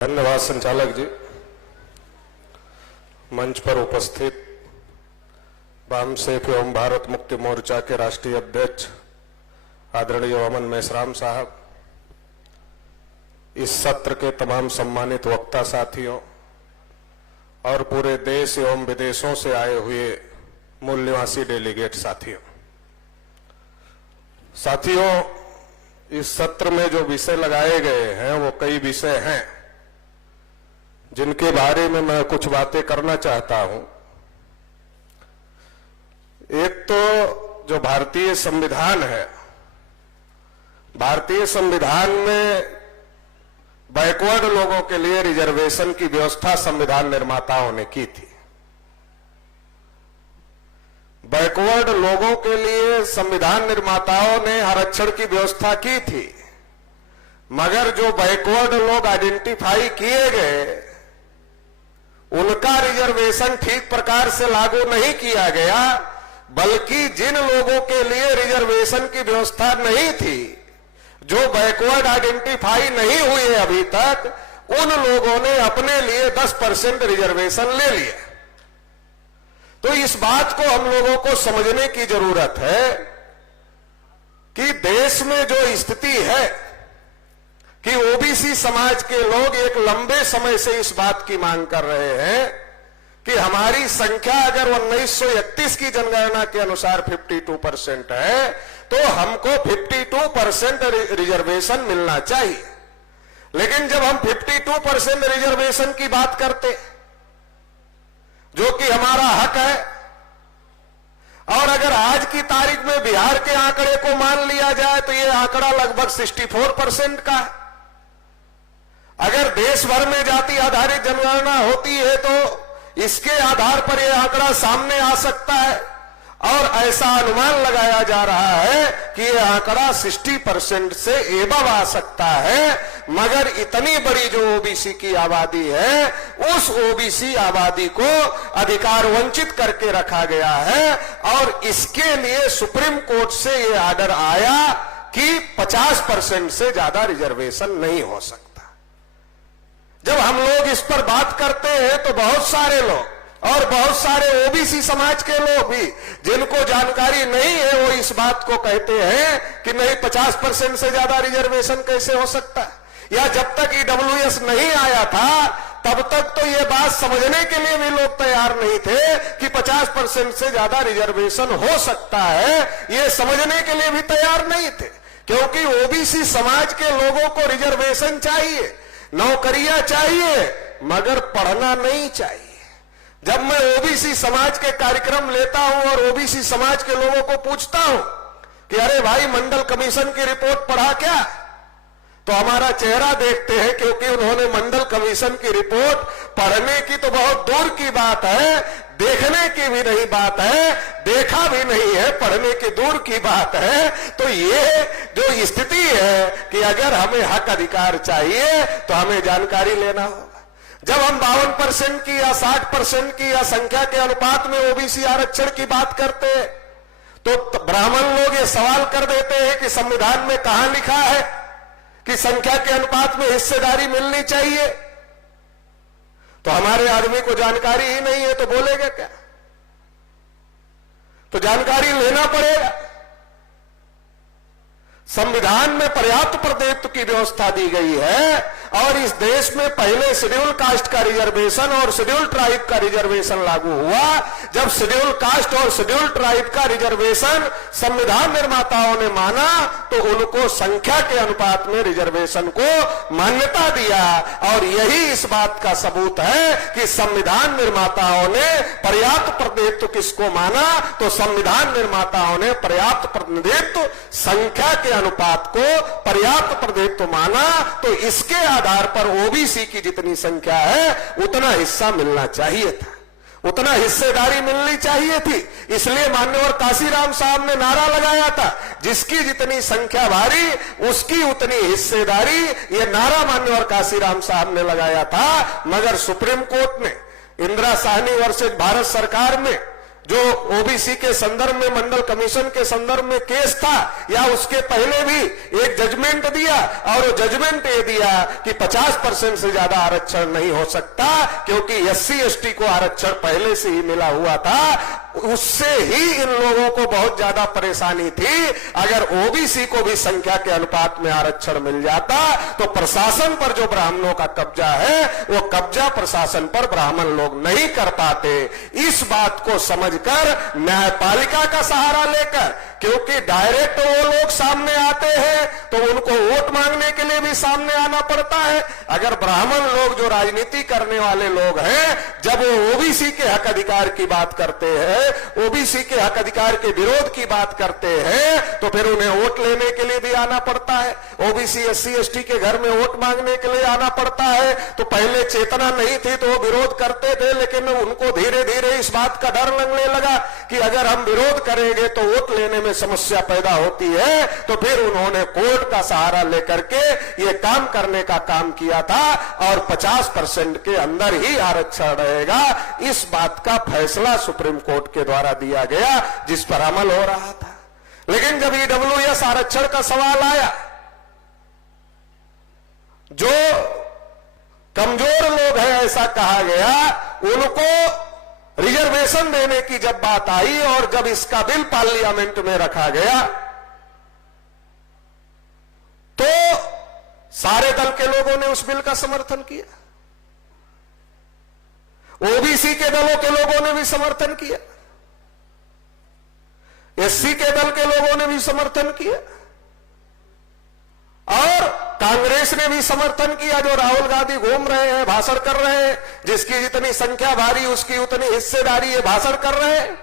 धन्यवाद संचालक जी। मंच पर उपस्थित बामसेफ एवं भारत मुक्ति मोर्चा के राष्ट्रीय अध्यक्ष आदरणीय अमन मेश्राम साहब, इस सत्र के तमाम सम्मानित वक्ता साथियों और पूरे देश एवं विदेशों से आए हुए मूल निवासी डेलीगेट साथियों, इस सत्र में जो विषय लगाए गए हैं वो कई विषय हैं जिनके बारे में मैं कुछ बातें करना चाहता हूं। एक तो जो भारतीय संविधान है, भारतीय संविधान में बैकवर्ड लोगों के लिए रिजर्वेशन की व्यवस्था संविधान निर्माताओं ने की थी। बैकवर्ड लोगों के लिए संविधान निर्माताओं ने आरक्षण की व्यवस्था की थी, मगर जो बैकवर्ड लोग आइडेंटिफाई किए गए उनका रिजर्वेशन ठीक प्रकार से लागू नहीं किया गया, बल्कि जिन लोगों के लिए रिजर्वेशन की व्यवस्था नहीं थी, जो बैकवर्ड आइडेंटिफाई नहीं हुए अभी तक, उन लोगों ने अपने लिए 10% रिजर्वेशन ले लिया। तो इस बात को हम लोगों को समझने की जरूरत है कि देश में जो स्थिति है कि ओबीसी समाज के लोग एक लंबे समय से इस बात की मांग कर रहे हैं कि हमारी संख्या अगर 1931 की जनगणना के अनुसार 52% है तो हमको 52% रिजर्वेशन मिलना चाहिए। लेकिन जब हम 52% रिजर्वेशन की बात करते, जो कि हमारा हक है, और अगर आज की तारीख में बिहार के आंकड़े को मान लिया जाए तो यह आंकड़ा लगभग 64% का है। अगर देश भर में जाति आधारित जनगणना होती है तो इसके आधार पर यह आंकड़ा सामने आ सकता है, और ऐसा अनुमान लगाया जा रहा है कि यह आंकड़ा 60% से एबव आ सकता है। मगर इतनी बड़ी जो ओबीसी की आबादी है, उस ओबीसी आबादी को अधिकार वंचित करके रखा गया है, और इसके लिए सुप्रीम कोर्ट से यह आर्डर आया कि 50% से ज्यादा रिजर्वेशन नहीं हो सकता। जब हम लोग इस पर बात करते हैं तो बहुत सारे लोग और बहुत सारे ओबीसी समाज के लोग भी जिनको जानकारी नहीं है, वो इस बात को कहते हैं कि नहीं 50% से ज्यादा रिजर्वेशन कैसे हो सकता है, या जब तक ईडब्ल्यूएस नहीं आया था तब तक तो ये बात समझने के लिए भी लोग तैयार नहीं थे कि 50% से ज्यादा रिजर्वेशन हो सकता है, ये समझने के लिए भी तैयार नहीं थे। क्योंकि ओबीसी समाज के लोगों को रिजर्वेशन चाहिए, नौकरियां चाहिए, मगर पढ़ना नहीं चाहिए। जब मैं ओबीसी समाज के कार्यक्रम लेता हूं और ओबीसी समाज के लोगों को पूछता हूं कि अरे भाई मंडल कमीशन की रिपोर्ट पढ़ा क्या, तो हमारा चेहरा देखते हैं, क्योंकि उन्होंने मंडल कमीशन की रिपोर्ट पढ़ने की तो बहुत दूर की बात है, देखने की भी नहीं बात है, देखा भी नहीं है, पढ़ने की दूर की बात है। तो ये जो स्थिति है कि अगर हमें हक अधिकार चाहिए तो हमें जानकारी लेना होगा। जब हम 52% की या 60% की या संख्या के अनुपात में ओबीसी आरक्षण की बात करते तो ब्राह्मण लोग ये सवाल कर देते हैं कि संविधान में कहां लिखा है कि संख्या के अनुपात में हिस्सेदारी मिलनी चाहिए। तो हमारे आदमी को जानकारी ही नहीं है तो बोलेगा क्या? तो जानकारी लेना पड़ेगा। संविधान में पर्याप्त प्रतिनिधित्व की व्यवस्था दी गई है, और इस देश में पहले शेड्यूल कास्ट का रिजर्वेशन और शेड्यूल ट्राइब का रिजर्वेशन लागू हुआ। जब शेड्यूल कास्ट और शेड्यूल ट्राइब का रिजर्वेशन संविधान निर्माताओं ने माना तो उनको संख्या के अनुपात में रिजर्वेशन को मान्यता दिया, और यही इस बात का सबूत है कि संविधान निर्माताओं ने पर्याप्त प्रतिनिधित्व किसको माना, तो संविधान निर्माताओं ने पर्याप्त प्रतिनिधित्व संख्या के अनुपात को पर्याप्त प्रतिनिधित्व माना। तो इसके आधार पर ओबीसी की जितनी संख्या है उतना हिस्सा मिलना चाहिए था, उतना हिस्सेदारी मिलनी चाहिए थी। इसलिए मान्यवर काशीराम साहब ने नारा लगाया था, जिसकी जितनी संख्या भारी उसकी उतनी हिस्सेदारी। ये नारा मान्यवर काशीराम साहब ने लगाया था, मगर सुप्रीम कोर्ट ने इंदिरा साहनी वर्सेज भारत सरकार में जो ओबीसी के संदर्भ में मंडल कमीशन के संदर्भ में केस था, या उसके पहले भी एक जजमेंट दिया, और वो जजमेंट ये दिया कि 50% से ज्यादा आरक्षण नहीं हो सकता, क्योंकि एससी एसटी को आरक्षण पहले से ही मिला हुआ था। उससे ही इन लोगों को बहुत ज्यादा परेशानी थी। अगर ओबीसी को भी संख्या के अनुपात में आरक्षण मिल जाता तो प्रशासन पर जो ब्राह्मणों का कब्जा है, वो कब्जा प्रशासन पर ब्राह्मण लोग नहीं कर पाते। इस बात को समझकर न्यायपालिका का सहारा लेकर, क्योंकि डायरेक्ट वो लोग सामने आते हैं तो उनको वोट मांगने के लिए भी सामने आना पड़ता है। अगर ब्राह्मण लोग जो राजनीति करने वाले लोग हैं, जब वो ओबीसी के हक अधिकार की बात करते हैं, ओबीसी के हक अधिकार के विरोध की बात करते हैं, तो फिर उन्हें वोट लेने के लिए भी आना पड़ता है। ओबीसी एससी एसटी के घर में वोट मांगने के लिए आना पड़ता है। तो पहले चेतना नहीं थी तो वो विरोध करते थे, लेकिन उनको धीरे धीरे इस बात का डर लगने लगा कि अगर हम विरोध करेंगे तो वोट लेने में समस्या पैदा होती है। तो फिर उन्होंने कोर्ट का सहारा लेकर के ये काम करने का काम किया था, और 50% के अंदर ही आरक्षण रहेगा, इस बात का फैसला सुप्रीम कोर्ट के द्वारा दिया गया, जिस पर अमल हो रहा था। लेकिन जब ईडब्ल्यूएस आरक्षण का सवाल आया, जो कमजोर लोग हैं ऐसा कहा गया, उनको रिजर्वेशन देने की जब बात आई और जब इसका बिल पार्लियामेंट में रखा गया, तो सारे दल के लोगों ने उस बिल का समर्थन किया। ओबीसी के दलों के लोगों ने भी समर्थन किया, एससी के दल के लोगों ने भी समर्थन किया, और कांग्रेस ने भी समर्थन किया। जो राहुल गांधी घूम रहे हैं, भाषण कर रहे हैं, जिसकी जितनी संख्या भारी उसकी उतनी हिस्सेदारी, ये भाषण कर रहे हैं,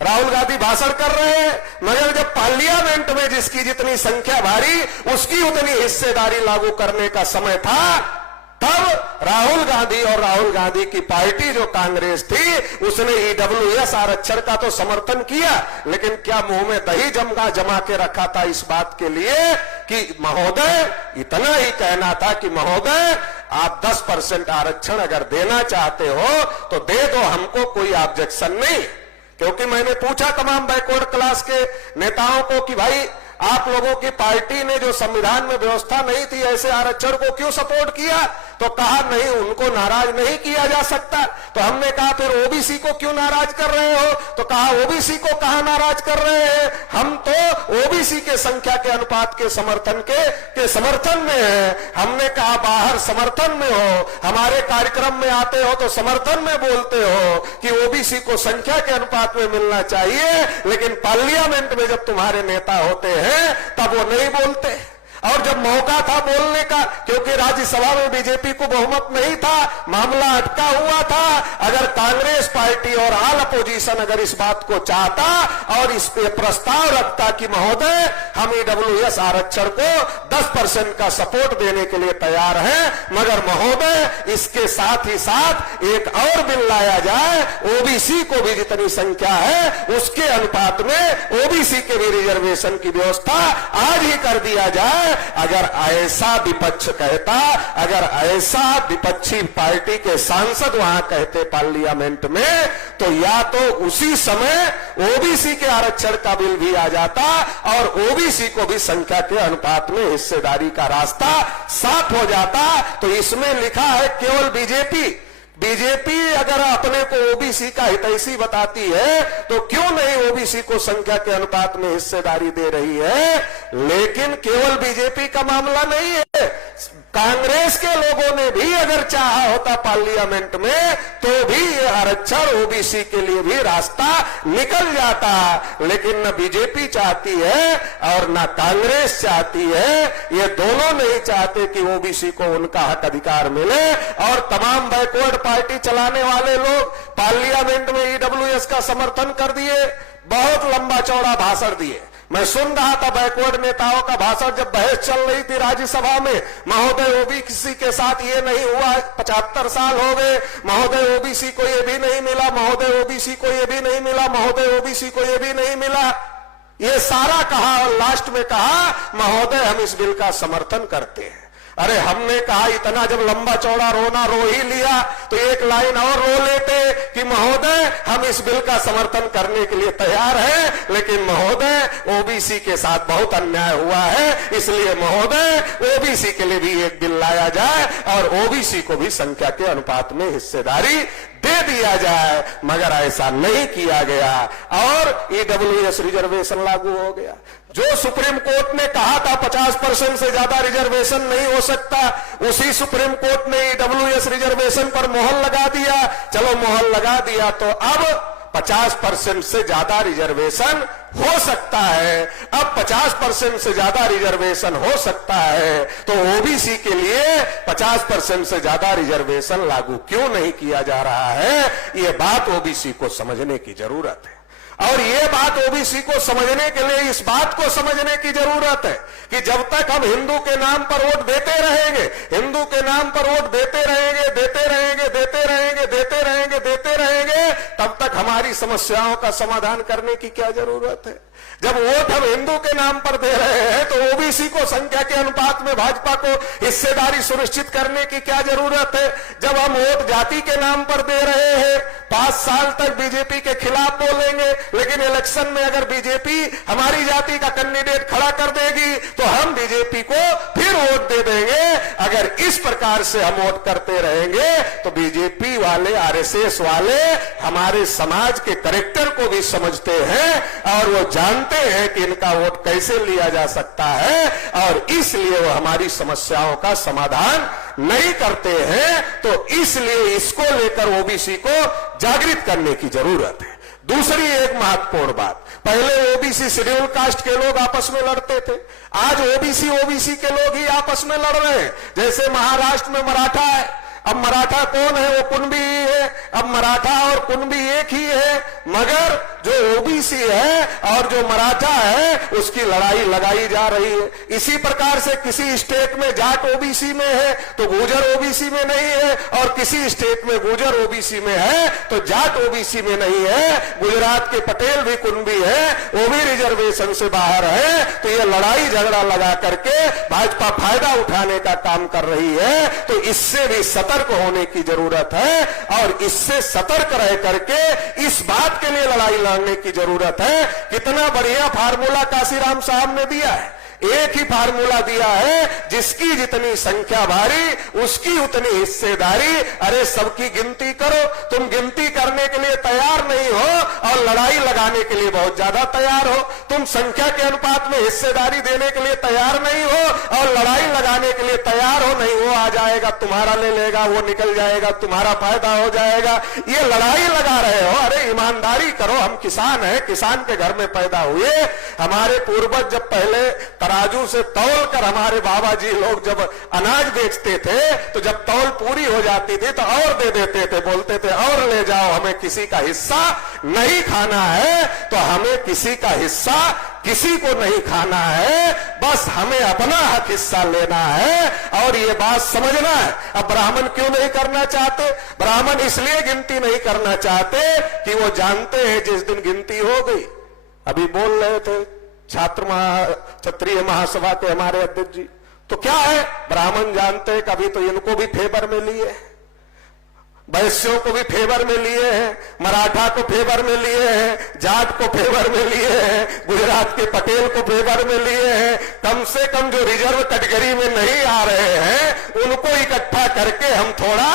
राहुल गांधी भाषण कर रहे हैं, मगर जब पार्लियामेंट में जिसकी जितनी संख्या भारी उसकी उतनी हिस्सेदारी लागू करने का समय था, तब राहुल गांधी और राहुल गांधी की पार्टी जो कांग्रेस थी, उसने ईडब्ल्यूएस आरक्षण का तो समर्थन किया, लेकिन क्या मुंह में दही जमा के रखा था इस बात के लिए कि महोदय, इतना ही कहना था कि महोदय आप 10% आरक्षण अगर देना चाहते हो तो दे दो, हमको कोई ऑब्जेक्शन नहीं। क्योंकि मैंने पूछा तमाम बैकवर्ड क्लास के नेताओं को कि भाई आप लोगों की पार्टी ने जो संविधान में व्यवस्था नहीं थी ऐसे आरक्षण को क्यों सपोर्ट किया, तो कहा नहीं, उनको नाराज नहीं किया जा सकता। तो हमने कहा फिर ओबीसी को क्यों नाराज कर रहे हो, तो कहा ओबीसी को कहां नाराज कर रहे हैं, हम तो ओबीसी के संख्या के अनुपात के समर्थन में है। हमने कहा बाहर समर्थन में हो, हमारे कार्यक्रम में आते हो तो समर्थन में बोलते हो कि ओबीसी को संख्या के अनुपात में मिलना चाहिए, लेकिन पार्लियामेंट में जब तुम्हारे नेता होते हैं तब वो नहीं बोलते। और जब मौका था बोलने का, क्योंकि राज्यसभा में बीजेपी को बहुमत नहीं था, मामला अटका हुआ था, अगर कांग्रेस पार्टी और ऑल अपोजिशन अगर इस बात को चाहता और इस पे प्रस्ताव रखता कि महोदय हम ईडब्ल्यूएस आरक्षण को 10% का सपोर्ट देने के लिए तैयार हैं, मगर महोदय इसके साथ ही साथ एक और बिल लाया जाए, ओबीसी को भी जितनी संख्या है उसके अनुपात में ओबीसी के भी रिजर्वेशन की व्यवस्था आज ही कर दिया जाए। अगर ऐसा विपक्ष कहता, अगर ऐसा विपक्षी पार्टी के सांसद वहां कहते पार्लियामेंट में, तो या तो उसी समय ओबीसी के आरक्षण का बिल भी आ जाता और ओबीसी को भी संख्या के अनुपात में हिस्सेदारी का रास्ता साफ हो जाता। तो इसमें लिखा है केवल बीजेपी अगर अपने को ओबीसी का हितैषी बताती है तो क्यों नहीं ओबीसी को संख्या के अनुपात में हिस्सेदारी दे रही है। लेकिन केवल बीजेपी का मामला नहीं है, कांग्रेस के लोगों ने भी अगर चाहा होता पार्लियामेंट में तो भी ये आरक्षण ओबीसी के लिए भी रास्ता निकल जाता, लेकिन न बीजेपी चाहती है और न कांग्रेस चाहती है। ये दोनों नहीं चाहते कि ओबीसी को उनका हक अधिकार मिले, और तमाम बैकवर्ड पार्टी चलाने वाले लोग पार्लियामेंट में ईडब्ल्यूएस का समर्थन कर दिए, बहुत लंबा चौड़ा भाषण दिए। मैं सुन रहा था बैकवर्ड नेताओं का भाषण, जब बहस चल रही थी राज्यसभा में, महोदय ओबीसी के साथ ये नहीं हुआ, 75 साल हो गए, महोदय ओबीसी को ये भी नहीं मिला, महोदय ओबीसी को ये भी नहीं मिला, महोदय ओबीसी को ये भी नहीं मिला, ये सारा कहा और लास्ट में कहा महोदय हम इस बिल का समर्थन करते हैं। अरे हमने कहा इतना जब लंबा चौड़ा रोना रो ही लिया तो एक लाइन और रो लेते कि महोदय हम इस बिल का समर्थन करने के लिए तैयार हैं, लेकिन महोदय ओबीसी के साथ बहुत अन्याय हुआ है, इसलिए महोदय ओबीसी के लिए भी एक बिल लाया जाए और ओबीसी को भी संख्या के अनुपात में हिस्सेदारी दे दिया जाए। मगर ऐसा नहीं किया गया और ईडब्ल्यूएस रिजर्वेशन लागू हो गया। जो सुप्रीम कोर्ट ने कहा था 50% से ज्यादा रिजर्वेशन नहीं हो सकता, उसी सुप्रीम कोर्ट ने ईडब्ल्यूएस रिजर्वेशन पर मोहर लगा दिया। चलो मोहर लगा दिया तो अब 50% से ज्यादा रिजर्वेशन हो सकता है। अब 50% से ज्यादा रिजर्वेशन हो सकता है तो ओबीसी के लिए 50% से ज्यादा रिजर्वेशन लागू क्यों नहीं किया जा रहा है, यह बात ओबीसी को समझने की जरूरत है। और ये बात ओबीसी को समझने के लिए इस बात को समझने की जरूरत है कि जब तक हम हिंदू के नाम पर वोट देते रहेंगे, हिंदू के नाम पर वोट देते रहेंगे, देते रहेंगे, देते रहेंगे, देते रहेंगे, देते रहेंगे, तब तक हमारी समस्याओं का समाधान करने की क्या जरूरत है। जब वोट हम हिंदू के नाम पर दे रहे हैं तो ओबीसी को संख्या के अनुपात में भाजपा को हिस्सेदारी सुनिश्चित करने की क्या जरूरत है। जब हम वोट जाति के नाम पर दे रहे हैं, 5 साल तक बीजेपी के खिलाफ बोलेंगे, लेकिन इलेक्शन में अगर बीजेपी हमारी जाति का कैंडिडेट खड़ा कर देगी तो हम बीजेपी को फिर वोट दे देंगे। अगर इस प्रकार से हम वोट करते रहेंगे तो बीजेपी वाले, आरएसएस वाले हमारे समाज के कैरेक्टर को भी समझते हैं और वो जानते हैं कि इनका वोट कैसे लिया जा सकता है और इसलिए वो हमारी समस्याओं का समाधान नहीं करते हैं। तो इसलिए इसको लेकर ओबीसी को जागृत करने की जरूरत है। दूसरी एक महत्वपूर्ण बात, पहले ओबीसी शेड्यूल कास्ट के लोग आपस में लड़ते थे, आज ओबीसी के लोग ही आपस में लड़ रहे हैं। जैसे महाराष्ट्र में मराठा है, अब मराठा कौन है, वो कुणबी ही है। अब मराठा और कुणबी एक ही है, मगर जो ओबीसी है और जो मराठा है उसकी लड़ाई लगाई जा रही है। इसी प्रकार से किसी स्टेट में जाट ओबीसी में है तो गुर्जर ओबीसी में नहीं है, और किसी स्टेट में गुर्जर ओबीसी में है तो जाट ओबीसी में नहीं है। गुजरात के पटेल भी कुणबी है, वो भी रिजर्वेशन से बाहर है। तो ये लड़ाई झगड़ा लगा करके भाजपा फायदा उठाने का काम कर रही है। तो इससे भी सतर्क होने की जरूरत है और इससे सतर्क रह करके इस बात के लिए लड़ाई लड़ने की जरूरत है। कितना बढ़िया फार्मूला काशीराम साहब ने दिया है, एक ही फार्मूला दिया है, जिसकी जितनी संख्या भारी उसकी उतनी हिस्सेदारी। अरे सबकी गिनती करो, तुम गिनती करने के लिए तैयार नहीं हो और लड़ाई लगाने के लिए बहुत ज्यादा तैयार हो। तुम संख्या के अनुपात में हिस्सेदारी देने के लिए तैयार नहीं हो और लड़ाई लगाने के लिए तैयार हो। नहीं, वो आ जाएगा तुम्हारा ले लेगा, वो निकल जाएगा तुम्हारा फायदा हो जाएगा, ये लड़ाई लगा रहे हो। अरे ईमानदारी करो, हम किसान हैं, किसान के घर में पैदा हुए। हमारे पूर्वज जब पहले तराजू से तौल कर हमारे बाबा जी लोग जब अनाज बेचते थे तो जब तौल पूरी हो जाती थी तो और दे देते थे, बोलते थे और ले जाओ, हमें किसी का हिस्सा नहीं खाना है। तो हमें किसी का हिस्सा किसी को नहीं खाना है, बस हमें अपना हक हिस्सा लेना है और ये बात समझना है। अब ब्राह्मण क्यों नहीं करना चाहते? ब्राह्मण इसलिए गिनती नहीं करना चाहते कि वो जानते हैं जिस दिन गिनती हो गई, अभी बोल रहे थे क्षत्रिय महासभा के हमारे अध्यक्ष जी, तो क्या है, ब्राह्मण जानते हैं कभी तो इनको भी फेवर में लिए, वैश्यों को भी फेवर में लिए हैं, मराठा को फेवर में लिए हैं, जाट को फेवर में लिए हैं, गुजरात के पटेल को फेवर में लिए हैं। कम से कम जो रिजर्व कैटेगरी में नहीं आ रहे हैं उनको इकट्ठा करके हम थोड़ा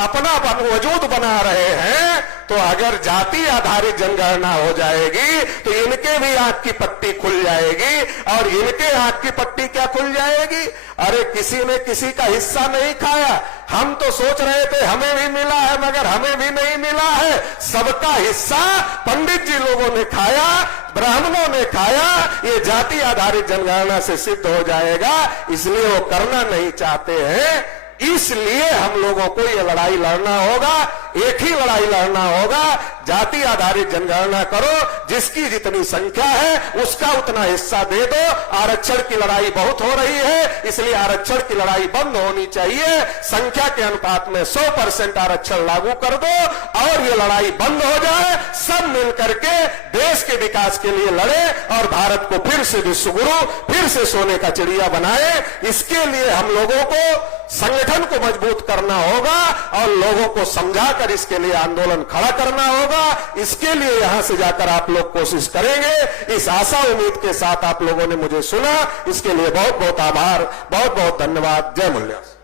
अपना वजूद बना रहे हैं। तो अगर जाति आधारित जनगणना हो जाएगी तो इनके भी आंख की पट्टी खुल जाएगी। और इनके आंख की पट्टी क्या खुल जाएगी? अरे किसी ने किसी का हिस्सा नहीं खाया, हम तो सोच रहे थे हमें भी मिला है, मगर हमें भी नहीं मिला है। सबका हिस्सा पंडित जी लोगों ने खाया, ब्राह्मणों ने खाया। ये जाति आधारित जनगणना से सिद्ध हो जाएगा, इसलिए वो करना नहीं चाहते हैं। इसलिए हम लोगों को ये लड़ाई लड़ना होगा, एक ही लड़ाई लड़ना होगा। जाति आधारित जनगणना करो, जिसकी जितनी संख्या है उसका उतना हिस्सा दे दो। आरक्षण की लड़ाई बहुत हो रही है, इसलिए आरक्षण की लड़ाई बंद होनी चाहिए। संख्या के अनुपात में 100% आरक्षण लागू कर दो और ये लड़ाई बंद हो जाए। सब मिलकर के देश के विकास के लिए लड़े और भारत को फिर से विश्वगुरु, फिर से सोने का चिड़िया बनाए। इसके लिए हम लोगों को संगठन को मजबूत करना होगा और लोगों को समझाकर इसके लिए आंदोलन खड़ा करना होगा। इसके लिए यहां से जाकर आप लोग कोशिश करेंगे। इस आशा उम्मीद के साथ आप लोगों ने मुझे सुना, इसके लिए बहुत बहुत आभार, बहुत बहुत धन्यवाद। जय मूल्यास।